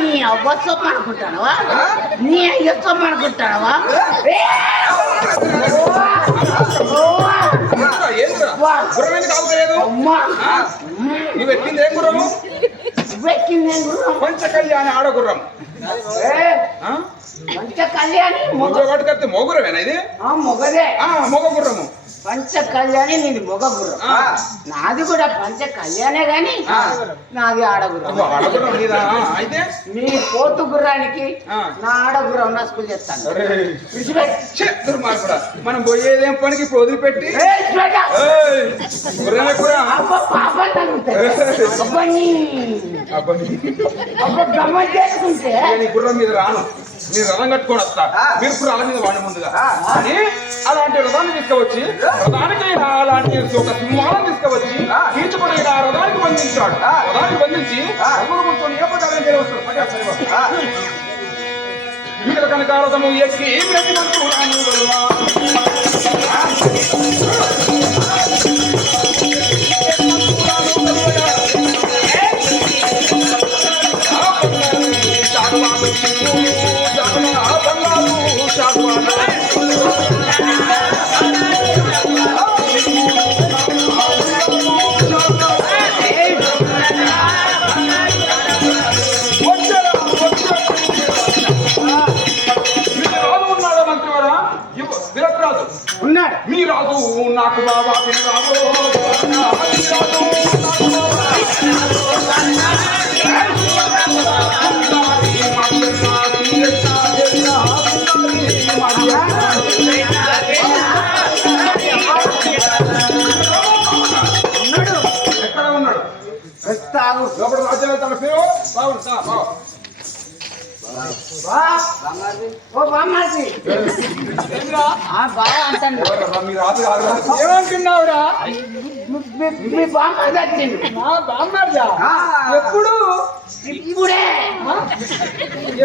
నీ అవ్వత్వం అనుకుంటానవా? నీ అయ్యత్వం అనుకుంటానవా? నువ్వు ఎక్కింది ఏం గుర్రము? పంచ కళ్యాణి ఆడగుర్రం. పంచ కళ్యాణి మొగ మొగురమేనా ఇది? మొగదే మొగ గుర్రము. పంచ కళ్యాణి నీది మొగ గుర్రం, నాది కూడా పంచ కళ్యాణే గాని నాది ఆడగుర్రం. అయితే నీ పోతు గుర్రానికి నా ఆడగుర్రం నా స్కూల్ చేస్తాను. మనం పోయేదేం పనికి వదిలిపెట్టి గమ్మత్ చేసుకుంటే గుర్రం మీద రాను, మీరు రథం కట్టుకొని వస్తా, మీరు గుర్రాల మీద వాడి ముందుగా అని అలాంటి రథాన్ని తీసుకువచ్చి రథానికి అలాంటి ఒక సింహాలను తీసుకువచ్చి తీసుకుని ఆ రథానికి బంధించాడు. రథానికి బంధించి కూర్చొని ఏ ప్రకారం వస్తాడు మీద కనుక రథము ఎక్కి మీ రాజు నాకు బాబా ఎక్కడ ఉన్నాడు? లోపల రాజ్యాలు తన పేరు బాగుంటా ఏమంటున్నావురా? మీ బామ్మ వచ్చింది. మా బామ్మర్దా? ఎప్పుడు? ఇప్పుడే.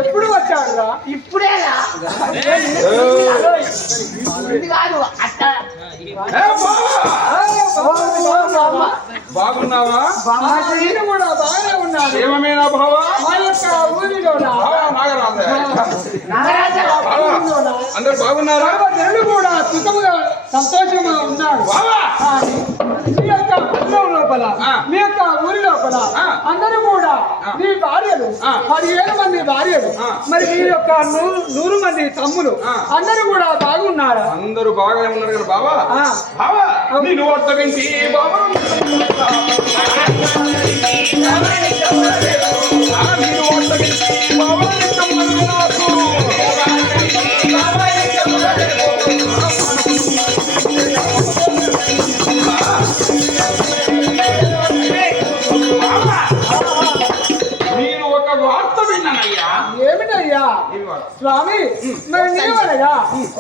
ఎప్పుడు వచ్చాడురా? ఇప్పుడేరా. కాదు అట్ట. బాగున్నావా? నేను కూడా బాగానే ఉన్నాను. ఏమేనా బావ? మా యొక్క ఊరిలో అందరు బాగున్నారా? జనులు కూడా సుఖముగా సంతోషంగా ఉన్నాడు. మీ యొక్క కుటుంబం లోపల, మీ యొక్క ఊరి లోపల అందరూ కూడా మీ భార్యలు 17 మంది భార్యలు, మరి మీ యొక్క 100 మంది తమ్ములు అందరూ కూడా బాగున్నారు. అందరూ బాగానే ఉన్నారు కదా బావా? బావా నేను వద్ద వింటి బాబా మీరు వద్ద వింటి బాబా నేను ఒక వార్త విన్నానయ్యా. ఏమిటయ్యా స్వామి? మరి నీవనగా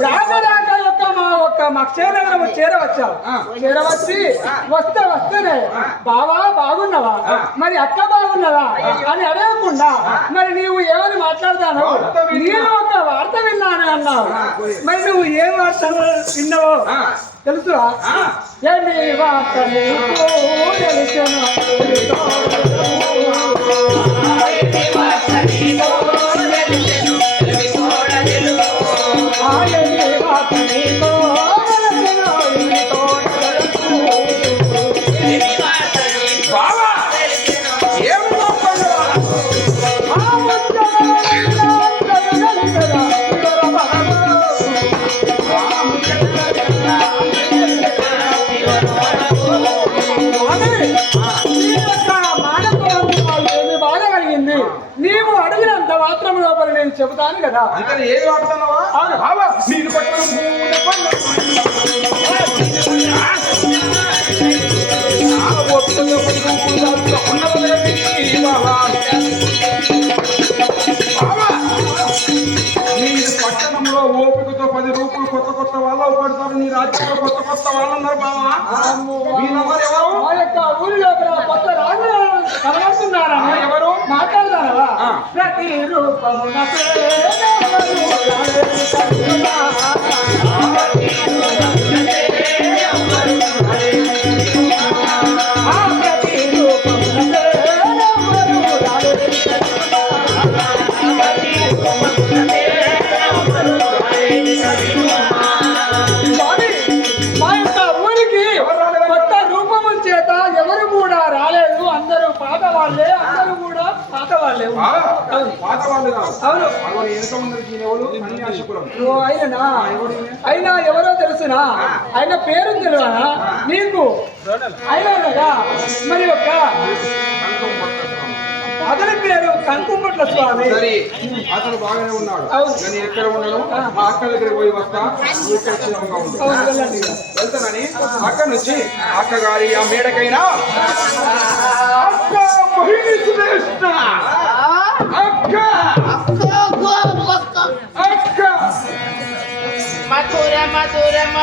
రాజరాక యొక్క మా ఒక్క మక్షనగరం చేరవచ్చావు. చేరవచ్చి వస్తేనే బావా బాగున్నావా, మరి అక్క బాగున్నావా అని అడగకుండా మరి నీవు ఏమని మాట్లాడతాను? నేను ఒక వార్త విన్నాను అన్నావు. మరి నువ్వు ఏం వార్త విన్నావో తెలుసురా? ఏమి వార్త తెలుసును? నీవు అడిగినంత మాత్రం లోపల నేను చెబుతాను కదా. అంటే ఏది వాడుతున్నావా? నీరు పట్టణంలో ఓపికతో 10 రూపాయలు కొత్త వాళ్ళు పడతారు. నీ రాజ్యంలో కొత్త వాళ్ళు ఉన్నారు బావా. వీళ్ళెవరు? ఎవరు? మా యొక్క ఊరి లోపల కొత్త రాజు కనబడుతున్నారా? ఎవరు? మాట్లాడతారా? ప్రతి రూపమున ప్రతి రూపమున అందరూ కూడా పాత వాళ్ళే పాత వాళ్ళు కాదు. అవును వాళ్ళు వెనుక ఉన్నది ఎవరు సన్యాసికులం. అయినా అయినా ఎవరో తెలుసునా ఆయన పేరు తెలియనా నీకు అయినా మరి యొక్క అతని పేరు కంకుమట్ల స్వామి. సరే అతను బాగానే ఉన్నాడు. నేను ఎక్కడ ఉన్నాను మా అక్క దగ్గరికి పోయి వస్తా. ఇక్కడ క్షేమంగా ఉండు. వెళ్తానని అక్కడ నుంచి అక్క గారి ఆ మేడకైనా అక్క మహిళ శ్రేష్ఠ అక్క అక్క మధుర మధురమ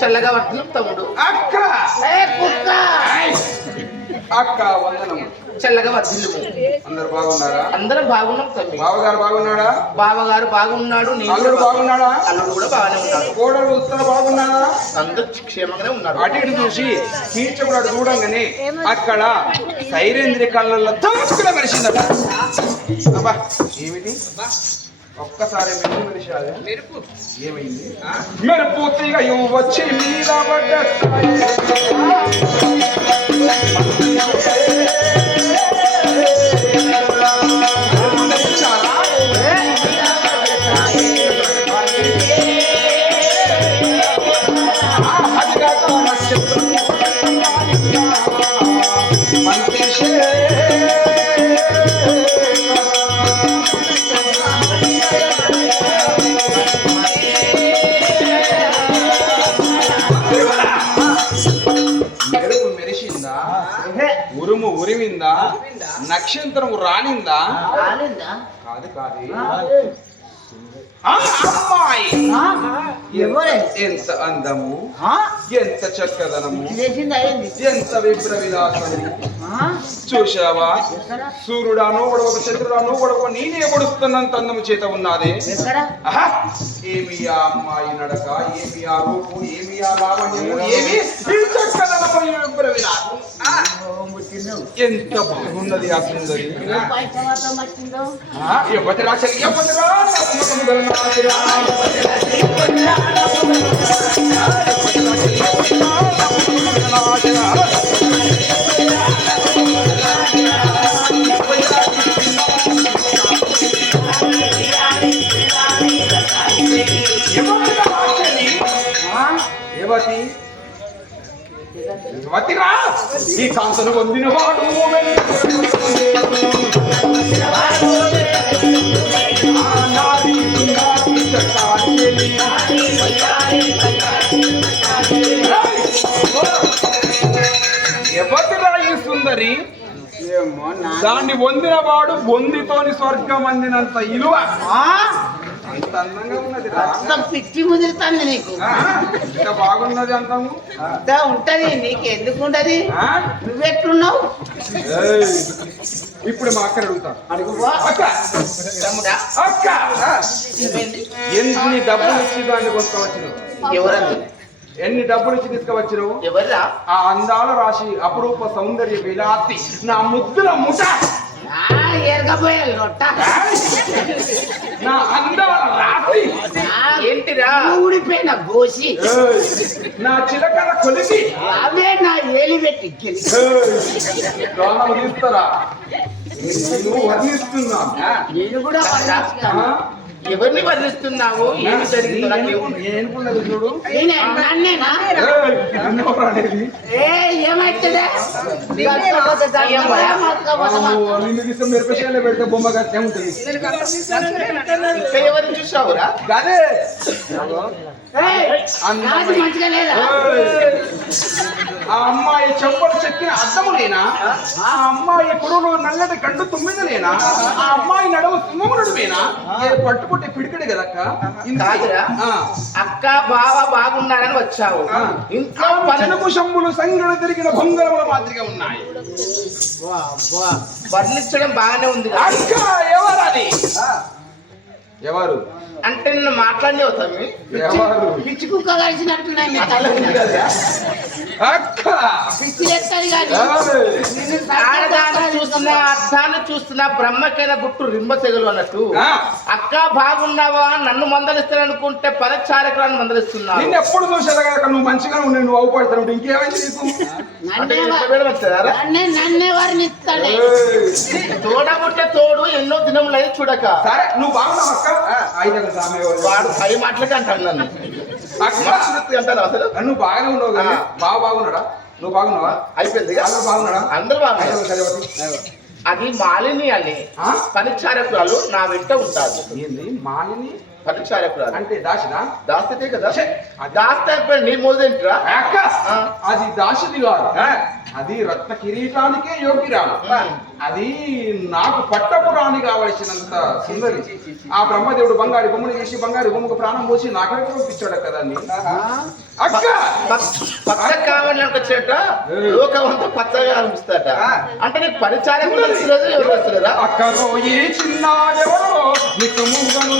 చల్లగా వర్తనం తమ్ముడు. అక్క అక్క వందనం. చల్లగా వర్తిల్లు. అందరు బాగున్నారా? అందరం బాగున్నాం తమ్మి. బావగారు బాగున్నాడా? బావగారు బాగున్నాడు. అల్లుడు బాగున్నాడా? అల్లుడు కూడా బాగానే ఉన్నాడు. కోడలు ఉత్తర బాగున్నాడా? అందరూ క్షేమంగానే ఉన్నారు. అటు ఇటు చూసి కీచకుడు చూడంగానే అక్కడ సైరేంద్రి కళ్ళల్లో దోచుకునే మనిషిందట. అబ్బా ఏమిటి ఒక్కసారి మెరుపు ఏమైంది? మెరుపు తీగ వచ్చి మీద ఉరుము ఉరిమిందా? నక్షత్రం రానిందా? కాదు కాదు అమ్మాయి ఎంత అందము, ఎంత చక్కదనము, ఎంత విప్ర విలాసము. చూశావా సూర్యుడా నువ్వు ఒక చంద్రుడా నువ్వు నేనే పొడుస్తున్నంత అందము చేత ఉన్నదే. ఏమి ఆ అమ్మాయి నడక, ఏమి ఆ రూపు, ఏమి ఆ లావణ్యము, ఏమి చక్కదనము, విప్ర విలాసం. ఎంత బాగున్నది ఆ సుందరి. ఎవరి రాశి ఎవరిరా యువతిరా ఈ కాంతను పొందిన వాడు ఎవరిరా ఈ సుందరి? దాన్ని పొందిన వాడు బొందితోని స్వర్గం అందినంత ఇలువ. అంత అందంగా ఉన్నది పిచ్చి ముదిరుతాంది నీకు. ఎంత బాగున్నది అంతము ఉంటది నీకు ఎందుకు ఉండదు? నువ్వెట్లున్నావు? ఇప్పుడు మా అక్కడ అడుగుతాను. అక్క ఎన్ని డబ్బులు ఇచ్చి దాన్ని కొనుక్కోవచ్చు? ఎవరన్నా? ఎన్ని డబ్బులు ఇచ్చి తీసుకువచ్చినావు? ఎవరా? ఆ అందాల రాశి అపురూప సౌందర్య విలాసి నా ముద్దుల ముఠ. నా అందాల రాశి ఏంటిరా? ఊడిపోయిన గోసి నా చిలకల కొలిసి అవే నా ఏలి పెట్టి తీస్తారా? వర్ణిస్తున్నా నేను కూడా ఎవరిని వర్ణిస్తున్నావు? ఏమి జరిగిందో నాకు ఏనుకున్నది చూడు. నన్నేనా? నన్నెవరు అనేది? ఏమైతుందే? నిన్ను తీస్తే మిరపకాయలు పెడితే బొమ్మ కట్టే ఉంటుంది. ఇంకా ఎవరిని చూసావురా? అదే మంచిగా లేదా? ఆ అమ్మాయి చెంపలు చెక్కిన అద్దములేనా? ఆ అమ్మాయి పురుడు నల్లటి కండు తుమ్మిదలేనా? ఆ అమ్మాయి నడుము సింహము నడుమేనా? పట్టుకుంటే పిడికడే కదక్క. కాదురా, అక్క బావ బాగున్నారని వచ్చావు. ఇంట్లో పనుకు శంభులు సంగడు తిరిగిన బొంగరముల మాదిరిగా ఉన్నాయి. వర్ణించడం బాగానే ఉంది. అక్క ఎవరది? ఎవరు అంటే నిన్ను మాట్లాడినే పిచ్చి కుక్క కలిసినట్టున్నాయి మీ తల. పిచ్చి ఎత్తది కానీ ఆడదాన్ని చూస్తున్నా అర్థాన్ని చూస్తున్నా బ్రహ్మకైన గుట్టు రింబ తెగలు అన్నట్టు. అక్క బాగున్నావా నన్ను మందలిస్తాననుకుంటే పరచారకులను మందలిస్తున్నా. నిన్ను ఎప్పుడు చూసేదా కనుక నువ్వు మంచిగా ఉండి నువ్వు అవుపడతావు. ఇంకేమైంది నీకు? నన్నే వారినిస్తాడే తోడబుట్టే తోడు ఎన్నో దినములు అయితే చూడక. సరే నువ్వు బాగున్నావు అక్క. వాడు పై మాటలకి అంటాను నన్ను అంటాను. అసలు నువ్వు బాగానే ఉన్నావు కదా. బాగున్నాడా? నువ్వు బాగున్నావా? అయిపోయింది. అందరూ బాగున్నాడా? అందరూ బాగున్నారు. అది మాలిని అని పరిచారకురాలు నా వెంట ఉంటారు. ఏంది మాలిని? పరిచారకురాలు అంటే దాసిదా? దాస్తే కదా. దాస్తే నీ మోదేంట్రా? అది దాసిది కాదు. అది రత్న కిరీటానికే యోగ్యురాలు. అది నాకు పట్టపురాణి కావలసినంత సుందరి. ఆ బ్రహ్మదేవుడు బంగారు బొమ్మను చేసి బంగారు బొమ్మకు ప్రాణం పోసి నాకడికి పంపించాడు కదా. అక్క పచ్చ కావాలనుకొచ్చేట లోకమంతా పచ్చగా అనిపిస్తాట. అంటే నీకు పరిచారం తెలుస్తులేదు ఎవరు వస్తున్నారా? అక్కరో ఈ చిన్నదెవరో నిత్యముగను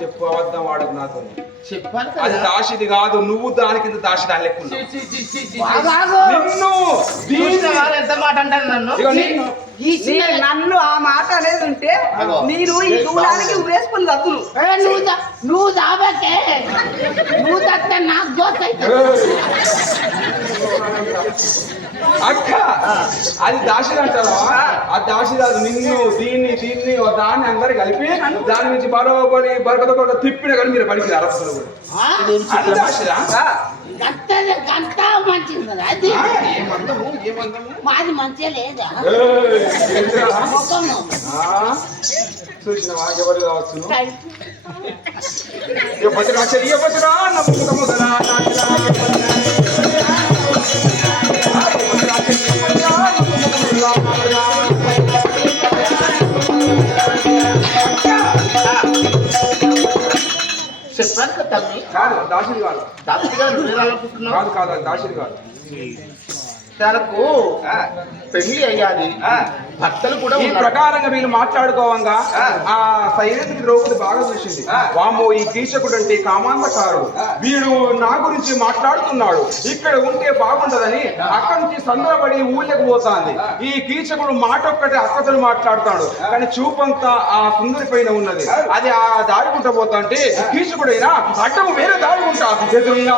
చెప్పు. అబద్ధం వాడకు నాతో. చెప్పాలి అది దాసిది కాదు. నువ్వు దాని కింద దాసి దాని లెక్క ఎంత మాట అంటారు నన్ను. నన్ను ఆ మాట అనేది ఉంటే మీరు ఈ దూరానికి ఉరేసుకుని దద్దులు. నువ్వు దాబకే నువ్వు దత్తే నాకు జోక్ అయితే. అక్క అది దాసి అంటారా? ఆ దాసి కాదు. నిన్ను దీన్ని దాన్ని అందరు కలిపి దాని నుంచి బరోబరి బరకతో తిప్పిన కానీ మీరు పడికి అరసలు అది దాసిరా? మాది మంచిగా లేదా? చూసినవా? ఎవరు కావచ్చు? ఇవ్వచ్చురా నమ్ముకుంటా చెప్పాను కదా తల్లి. కాదు దాసిది కాదు. దాసి గారు కాదు కాదు అది దాసిది కాదు. తనకు పెళ్లి అయ్యాది. భర్తలు కూడా ఈ ప్రకారంగా వీళ్ళు మాట్లాడుకోవంగా ఆ సైలెంట్ ద్రౌపది బాగా చూసింది. వామో ఈ కీచకుడు అంటే కామాంధకారుడు. వీడు నా గురించి మాట్లాడుతున్నాడు. ఇక్కడ ఉంటే బాగుంటదని అక్కడి నుంచి సందరపడి ఊళ్ళకి పోతాంది. ఈ కీచకుడు మాట ఒక్కటే అక్కతో మాట్లాడుతాడు కానీ చూపంతా ఆ సుందరి పైన ఉన్నది. అది ఆ దాడుకుంటా పోతా అంటే కీచకుడైనా అడ్డము వేరే దాడుకుంటా ఎదురుగా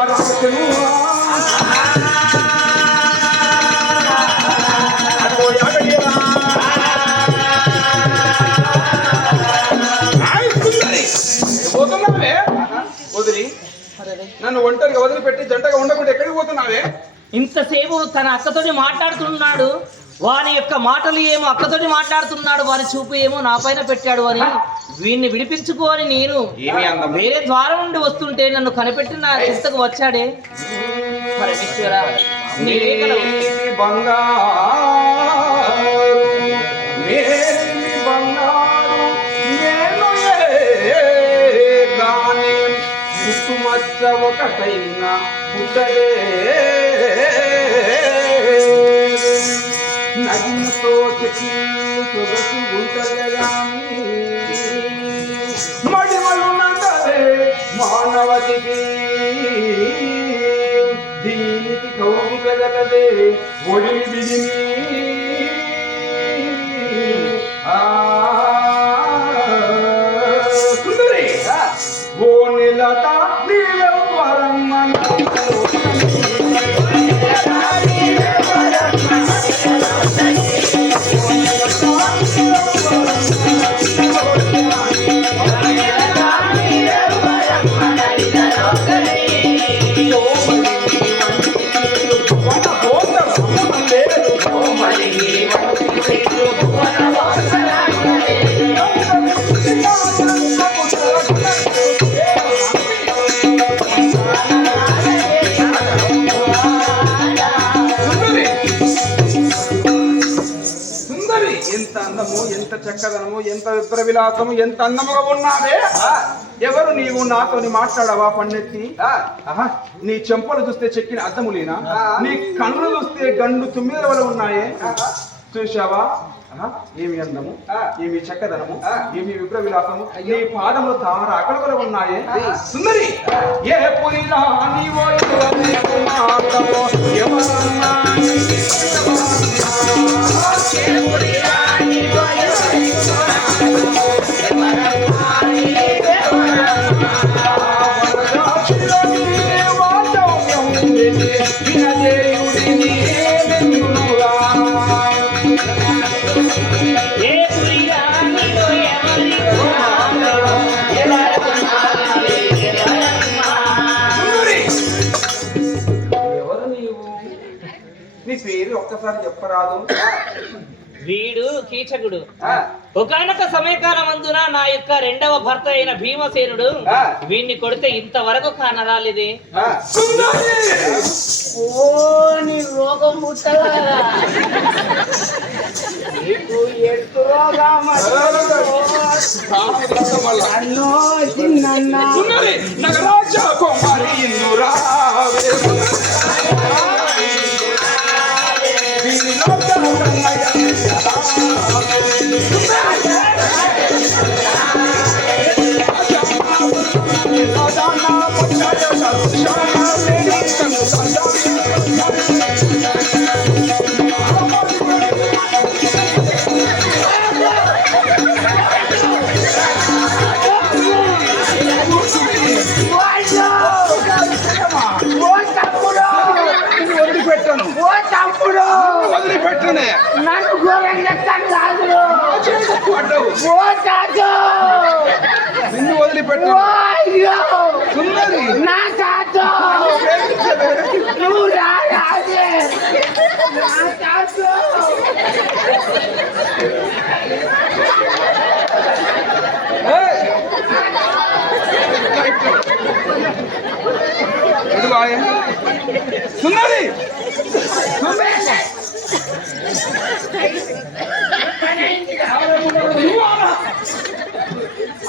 పోతున్నావే వదిలి నన్ను ఒంటరిగా వదిలిపెట్టి జంటగా ఉండకుండా ఎక్కడికి పోతున్నావే? ఇంతసేపు తన అక్కతోటి మాట్లాడుతున్నాడు. వాని యొక్క మాటలు ఏమో అక్కతోటి మాట్లాడుతున్నాడు. వారి చూపు ఏమో నా పైన పెట్టాడు అని వీడిని విడిపించుకోని నేను వేరే ద్వారం నుండి వస్తుంటే నన్ను కనిపెట్టి నా చింతకు వచ్చాడే. పరమేశ్వర ఒకటైనా పుట్టదే నగితో చెట్లు సొగసు ఉంటలే గాని పద్మావతికి దీనికి కౌగిట గలదే ఒడిని బిడిని సుందరి ఓ నిలత నీవెవ్వరమ్మ ఎంత అందము ఎంత చక్కదనము ఎంత విప్ర విలాసము ఎంత అందముగా ఉన్నావే ఎవరు నీవు నాతోని మాట్లాడవా పన్నెత్తి నీ చెంపలు చూస్తే చెక్కిన అద్దములేనా నీ కన్నులు చూస్తే గండు తుమ్మిద వల్ల ఉన్నాయే చూశావా ఏమి అందము ఏమి చక్కదనము ఏమి విప్ర విలాసము నీ పాదములు తామర అకడకలు ఉన్నాయే సుందరి ఏ పురిలా నీవో ఎవరన్నా నీ పేరు ఒక్కసారి చెప్పరాదు. వీడు కీచకుడు. ఒకనొక సమయకాలమందున నా యొక్క రెండవ భర్త అయిన భీమసేనుడు వీడిని కొడితే ఇంతవరకు కానరాలేదే. నీ రోగం పుట్టగా నీకు ఎత్తు రోగం నగరాజ కుమారి వదిలిపెట్టనే నన్ను ఘోరంగా కాదు నిన్ను వదిలిపెట్టు సుందరి నా తాతో నువ్వు రాదే నా తాతో సుందరి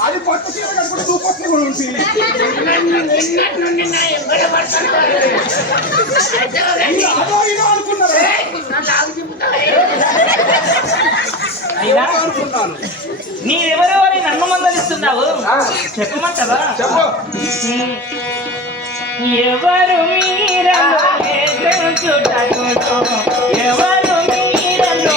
అది పట్టు చీర కట్టుకుంటే నువ్వు పట్టు కూడా ఉంటుంది. నీవెవరో అని నన్ను మందలిస్తున్నావు, చెప్పమంటావా? చెప్పు. ఎవరు మీరలో ఎవరు మీరలో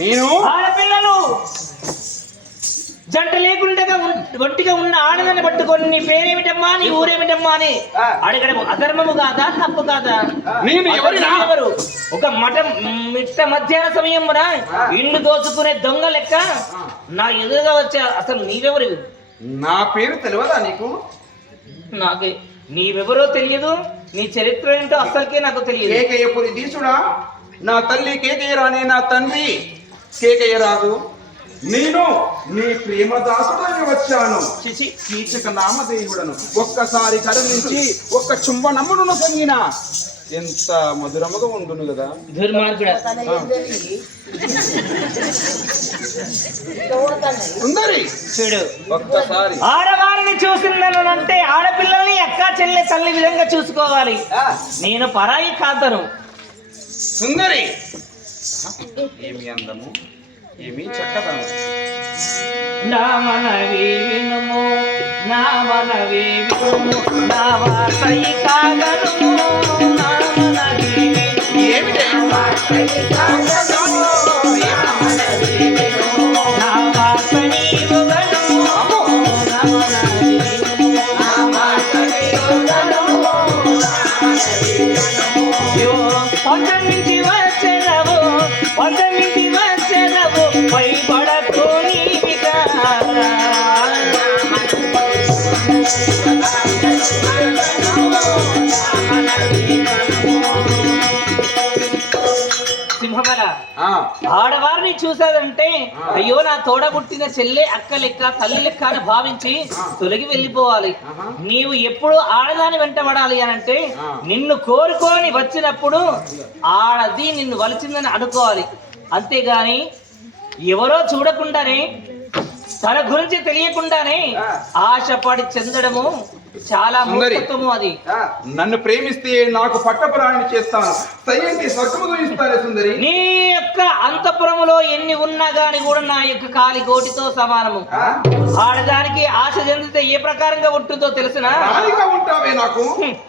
నేను ఆడపిల్లలు జంట లేకుండా ఒంటిగా ఉన్న ఆడదాన్ని పట్టుకొని నీ పేరేమిటమ్మా నీ ఊరేమిటమ్మా అని అడగడం అధర్మము కాదా తప్పు కాదా? నేను ఎవరు ఒక మిట్ట మధ్యాహ్న సమయమున ఇల్లు దోచుకునే దొంగ లెక్క నా ఎదురుగా వచ్చే అసలు నీవెవరు? నా పేరు తెలియదా నీకు? నాకే నీవెవరో తెలియదు, నీ చరిత్ర ఏంటో అసలుకే నాకు తెలియదు. కేకయ్యపురి దీసుడా, నా తల్లి కేకయ్య రాని నా తండ్రి కేకయ్య రాదు. నేను నీ ప్రేమ దాసుడని వచ్చాను. కీచక నామదేవుడను ఒక్కసారి కరుణించి ఒక్క చుంబనమ్మును సంగిన ఎంత మధురముగా ఉండును కదా. దుర్మార్గుడా, సుందరి చూడు, ఒక్కసారి ఆడవారిని చూసిందనంటే ఆడపిల్లల్ని అక్క చెల్లె తల్లి విధంగా చూసుకోవాలి. నేను పరాయి కాదను. సుందరి ఏమి అందము, ఏమి చక్కదనం. నా మనవి వినుము, నా మనవి వినుము, నా వాసై కాగను, నా మనవి వినుము, ఏమిటే? నా వాసై కాగను, నా వాస నీవు గను, నా మనవి వినుము, నా వాస నీవు గను, నా మనవి వినుము. యో పదమించి వచ్చెదవు, పదమించి వచ్చెదవు, పైబడకు నీవిగా. సింహమల ఆడవారిని చూసాదంటే అయ్యో నా తోడ పుట్టిన చెల్లె అక్క లెక్క తల్లి లెక్క అని భావించి తొలగి వెళ్ళిపోవాలి. నీవు ఎప్పుడు ఆడదాని వెంటబడాలి అని అంటే నిన్ను కోరుకొని వచ్చినప్పుడు ఆడది నిన్ను వలిచిందని అనుకోవాలి. అంతేగాని ఎవరో చూడకుండానే తన గురించి తెలియకుండానే ఆశపడి చెందడము చాలా మూర్ఖత్వము. అది నన్ను ప్రేమిస్తే నాకు పట్టపురాణి చేస్తాను, సయ్యంటి స్వర్గము ఇస్తానే సుందరి. నీ యొక్క అంతఃపురములో ఎన్ని ఉన్నా గాని కూడా నా యొక్క కాలి గోటితో సమానము. ఆడదానికి ఆశ చెందితే ఏ ప్రకారంగా ఉంటుందో తెలుసునా? రాణిగా ఉంటావే నాకు.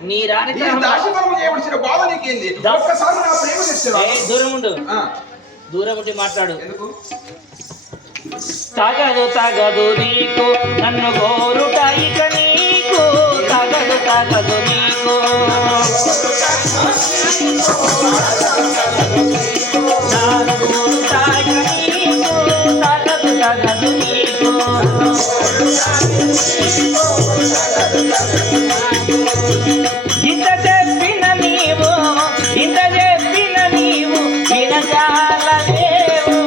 నీ రాణి దాశిపరము చేయవలసిన బాధ నీకేంది? ఒక్కసారి నా ప్రేమ తెచ్చరా. దూరం ఉండు, దూరం ఉండి మాట్లాడు. ఎందుకు? తగదు తగదు నీకు నన్ను గోరుట ఇక నీకు, తగదు తగదు నీకు నన్ను గోరుట ఇక నీకు, తగదు తగదు నీకు. ఇంత చెప్పిన నీవు, ఇంత చెప్పిన నీవు వినజాలలేవు.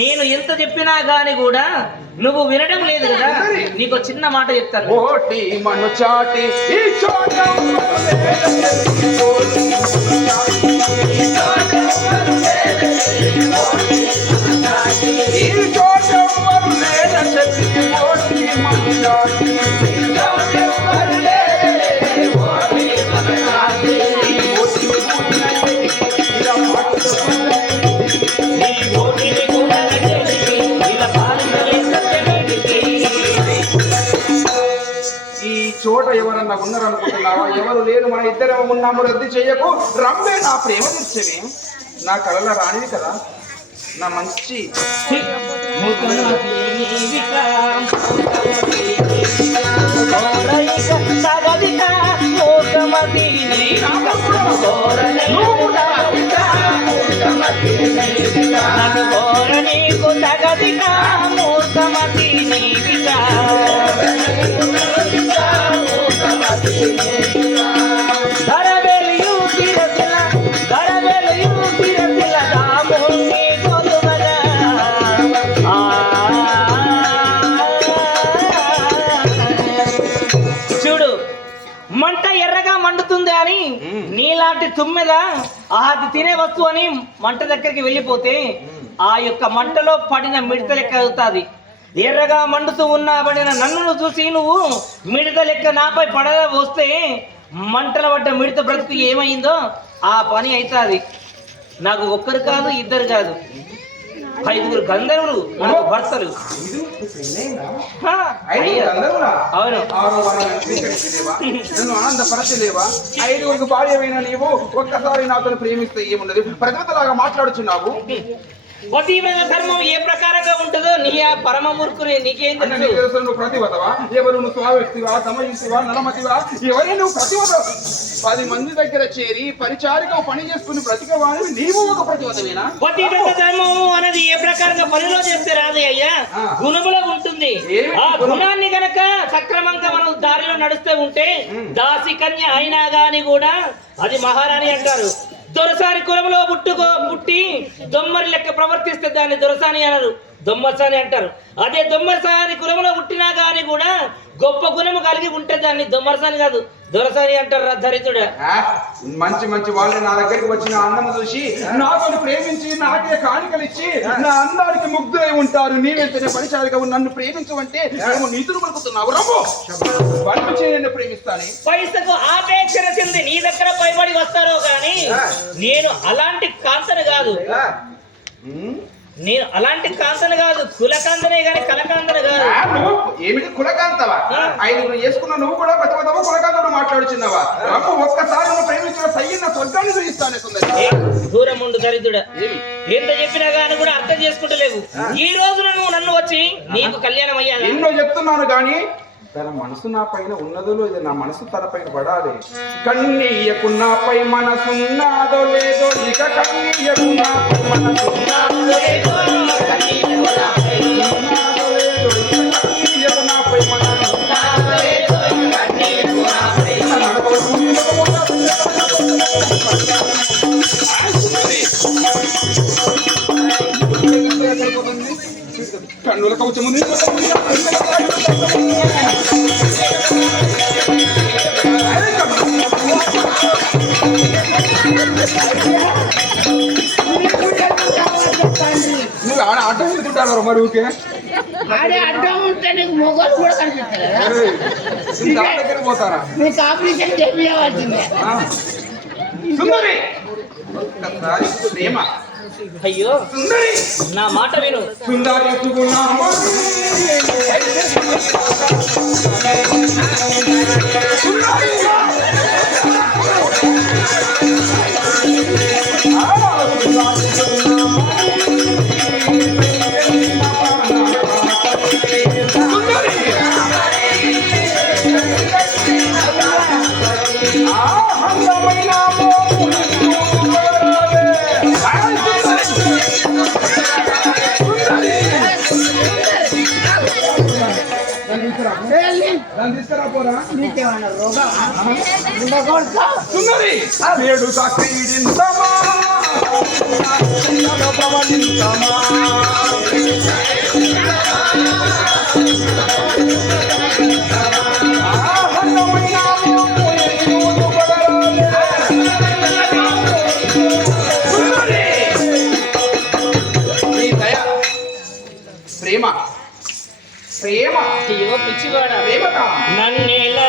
నేను ఎంత చెప్పినా గాని కూడా నువ్వు వినడం లేదు కదా. నీకు చిన్న మాట చెప్తాను. ఓటి మను చాటి ఈ చోట చోట ఎవరన్నా ఉన్నారనుకుంటున్నావా? ఎవరు లేరు, మన ఇద్దరం ఉన్నాము. రద్దు చెయ్యకు, రమ్మే నా ప్రేమ తెచ్చవి. నా కళల రానివి కదా, నా మంచి చూడు, మంట ఎర్రగా మండుతుంది అని నీలాంటి తుమ్మెద అది తినే వస్తువు అని మంట దగ్గరికి వెళ్ళిపోతే ఆ యొక్క మంటలో పడిన మిడత లెక్క అవుతుంది. ఎర్రగా మండుతూ పడిన నన్ను చూసి నువ్వు మిడత లెక్క నాపై పడగా వస్తే మంటల పడ్డ మిడత బ్రతుకు ఏమైందో ఆ పని అవుతుంది. నాకు ఒక్కరు కాదు, ఇద్దరు కాదు, 5 గంధర్వులు మనకు భర్తలు. హా, అయ్యా. అవును. నన్ను ఆనందపరచలేవా? 5 భార్యమైన నీవు ఒక్కసారి నాతో ప్రేమిస్తే ఏమున్నది? ప్రతిమతలాగా మాట్లాడుచున్నావు. పతివ్రత ధర్మం ఏ ప్రకారంగా ఉంటుందో నీ ఆ పరమ మూర్ఖుని నీకేం తెలుసు? నువ్వు ప్రతివతవా? ఎవరు నువ్వు స్వావ్యక్తివా, దమయంతివా, నలమతివా? ఎవరే నువ్వు ప్రతివత? 10 మంది దగ్గర చేరి పరిచారిగా పని చేసుకుని బ్రతికవాని నీవు ఒక ప్రతివతమేనా? పతివ్రత ధర్మము అనేది ఏ ప్రకారంగా పనిలో చేస్తే రాదు అయ్యా, గుణములో ఉంటుంది. ఆ గుణాన్ని గనక సక్రమంగా మనం దారిలో నడుస్తూ ఉంటే దాసి కన్య అయినా గాని కూడా అది మహారాణి అంటారు. దొరసాని కులంలో పుట్టి దొమ్మరి లెక్క ప్రవర్తిస్తే దాన్ని దొరసాని అనరు, దొమ్మసాని అంటారు. అదే దొమ్మరసాని కులంలో పుట్టినా గాని కూడా గొప్ప గుణము కలిగి ఉంటే దాన్ని దొమ్మరసాని కాదు దొరసాని అంటారు. దరిద్రుడు. మంచి మంచి వాళ్ళు నా దగ్గరికి వచ్చిన అందము చూసి నాతో ప్రేమించి నాకే కాணிకలు ఇచ్చి నా అందానికి ముగ్ధులై ఉంటారు. నీవెంతనే పరిచారిగా నన్ను ప్రేమించమంటే నీతులు పలుకుతున్నావు. రమ్ము బండు చేయండి, ప్రేమిస్తాను. పైసకు ఆపేక్ష చెంది నీ దగ్గర పైబడి వస్తారో గాని నేను అలాంటి కాంతను కాదు. నేను అలాంటి కాంతను కాదు, కులకాంతనే గాని కలకాంతను కాదు. ఏమిటి కులకాంతవా? 5 చేసుకున్న నువ్వు కూడా ప్రతిపదవు కులకాంతను మాట్లాడుచున్నావా? ఒక్కసారి నువ్వు ప్రేమించిన సయ్యన్న స్వర్గాన్ని చూపిస్తానే. సుందరి దూరం ఉండు దరిద్రుడా. ఎంత చెప్పినా గాని కూడా అర్థం చేసుకుంటలేవు. ఈ రోజున నువ్వు నన్ను వచ్చి నీకు కళ్యాణం అయ్యాలి ఎన్నో చెప్తున్నాను గాని తన మనసు నా పైన ఉన్నదో లేదో, నా మనసు తన పైన పడాలి. కన్నీయకు నాపై మనసున్నాదో లేదో, ఇక కన్నీయకు నాపై మనసున్నాదో లేదో, కన్నీయకు నాపై మనసున్నాదో లేదో, కన్నీయకు నాపై మనసున్నాదో లేదో, కన్నీయకు నాపై కన్నుల కవచము నువ్వు ఆడ అడ్డం ఎందుకుంటారు మరి? ఊకే అడ్డం ఉంటే నీకు మొగలు కూడా కనిపిస్తారు. దగ్గర పోతారా? నీకు ఆపరేషన్ చేయాల్సిందే. సుందరి ప్రేమ. అయ్యో సుందరి నా మాట విను. సుందరి తీసుకురా పోరా. నీకేమన్నా రోగం సుందరి పేడు క్రీడించమా ప్రేమ. అయ్యో పిచ్చివాడా, ప్రేమ నన్నేలా